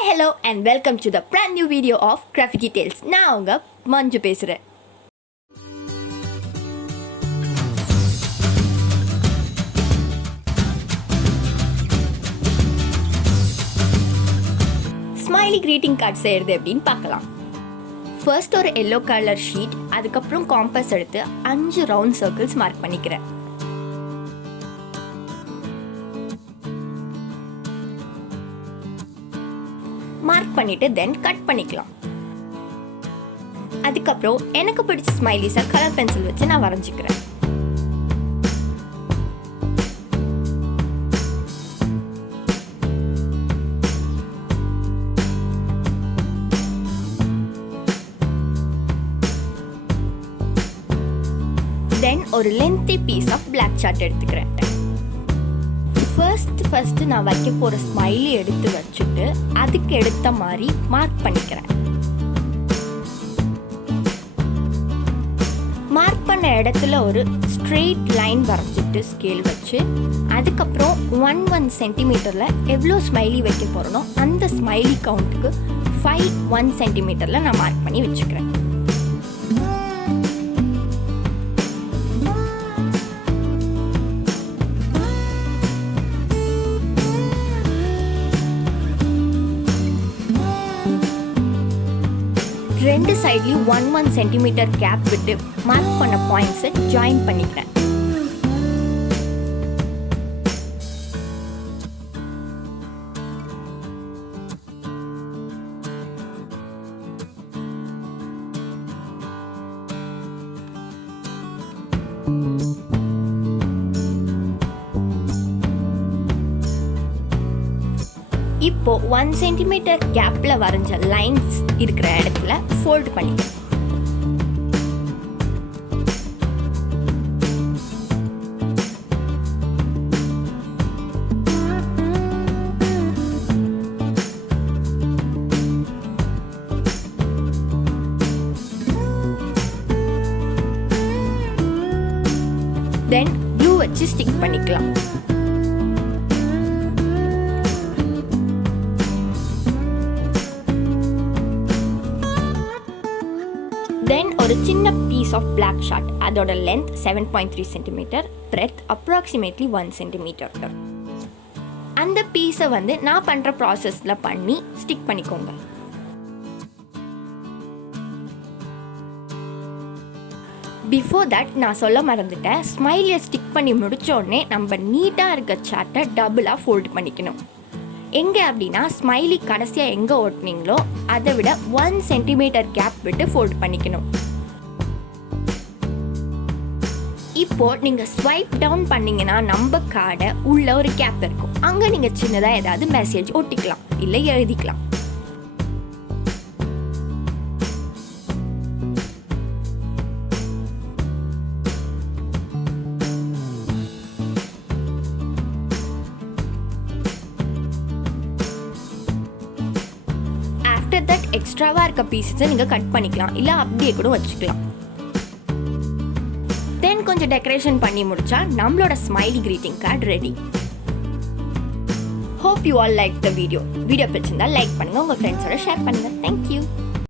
Hi, hello and welcome to the brand new video of crafitti.tales. நான் உங்க மஞ்சு பேசுறேன். Smiley greeting card செய்யறது எப்படின்னு பார்க்கலாம். ஃபர்ஸ்ட் ஒரு yellow color sheet, அதுக்கப்புறம் காம்பஸ் எடுத்து 5 round circles மார்க் பண்ணிக்கிறேன். மார்க் பண்ணிட்டு தென் கட் பண்ணிக்கலாம். அதுக்கப்புறம் எனக்கு பிடிச்ச ஸ்மைலிஸை கலர் பென்சில் வச்சு நான் வரைஞ்சிக்கிறேன். தென் ஒரு lengthy piece of black chart எடுத்துக்கிறேன். ஃபர்ஸ்ட் நான் வைக்க போகிற ஸ்மைலி எடுத்து வச்சுட்டு அதுக்கு எடுத்த மாதிரி மார்க் பண்ணிக்கிறேன். மார்க் பண்ண இடத்துல ஒரு ஸ்ட்ரெயிட் லைன் வரைஞ்சிட்டு ஸ்கேல் வச்சு அதுக்கப்புறம் 1 சென்டிமீட்டரில் எவ்வளோ ஸ்மைலி வைக்க போகிறனோ அந்த ஸ்மைலி கவுண்ட்டுக்கு 1 சென்டிமீட்டரில் நான் மார்க் பண்ணி வச்சுக்கிறேன். ரெண்டு சைட்லையும் 1 சென்டிமீட்டர் கேப் விட்டு மார்க் பண்ண பாயிண்ட்ஸை ஜாயின் பண்ணிக்கிறேன். இப்போ 1 சென்டிமீட்டர் கேப்ல வரைஞ்ச லைன்ஸ் இருக்கிற இடத்துல ஃபோல்ட் பண்ணிக்கிறேன். தென் க்ளூ வச்சு ஸ்டிக் பண்ணிக்கலாம். தென் ஒரு சின்ன பீஸ் ஆஃப் பிளாக் ஷார்ட், அதோட length 7.3 centimetre, breadth approximately 1 centimetre. அந்த பீஸை நான் பண்ணுற ப்ராசஸில் பண்ணி ஸ்டிக் பண்ணிக்கோங்க. பிஃபோர் தட் நான் சொல்ல மறந்துட்டேன், ஸ்மைலியை ஸ்டிக் பண்ணி முடித்த உடனே நம்ம நீட்டாக இருக்க சார்ட்டை டபுளாக ஃபோல்ட் பண்ணிக்கணும். எங்கே அப்படின்னா ஸ்மைலி கடைசியாக எங்கே ஓட்டினீங்களோ அதை விட 1 சென்டிமீட்டர் கேப் விட்டு ஃபோல்ட் பண்ணிக்கணும். இப்போ நீங்கள் ஸ்வைப் டவுன் பண்ணிங்கன்னா நம்ம கார்டை உள்ள ஒரு கேப் இருக்கும். அங்கே நீங்கள் சின்னதாக ஏதாவது மெசேஜ் ஒட்டிக்கலாம் இல்லை எழுதிக்கலாம். எக்ஸ்ட்ராவாக இருக்க பீஸஸை நீங்கள் கட் பண்ணிக்கலாம் இல்லை அப்படியே கூட வச்சுக்கலாம். தென் கொஞ்சம் டெக்கரேஷன் பண்ணி முடிச்சா நம்மளோட smiley greeting card ready. Hope you all like the video பிடிச்சிருந்தா லைக் பண்ணுங்கள், உங்கள் ஃப்ரெண்ட்ஸோட ஷேர் பண்ணுங்கள். தேங்க்யூ.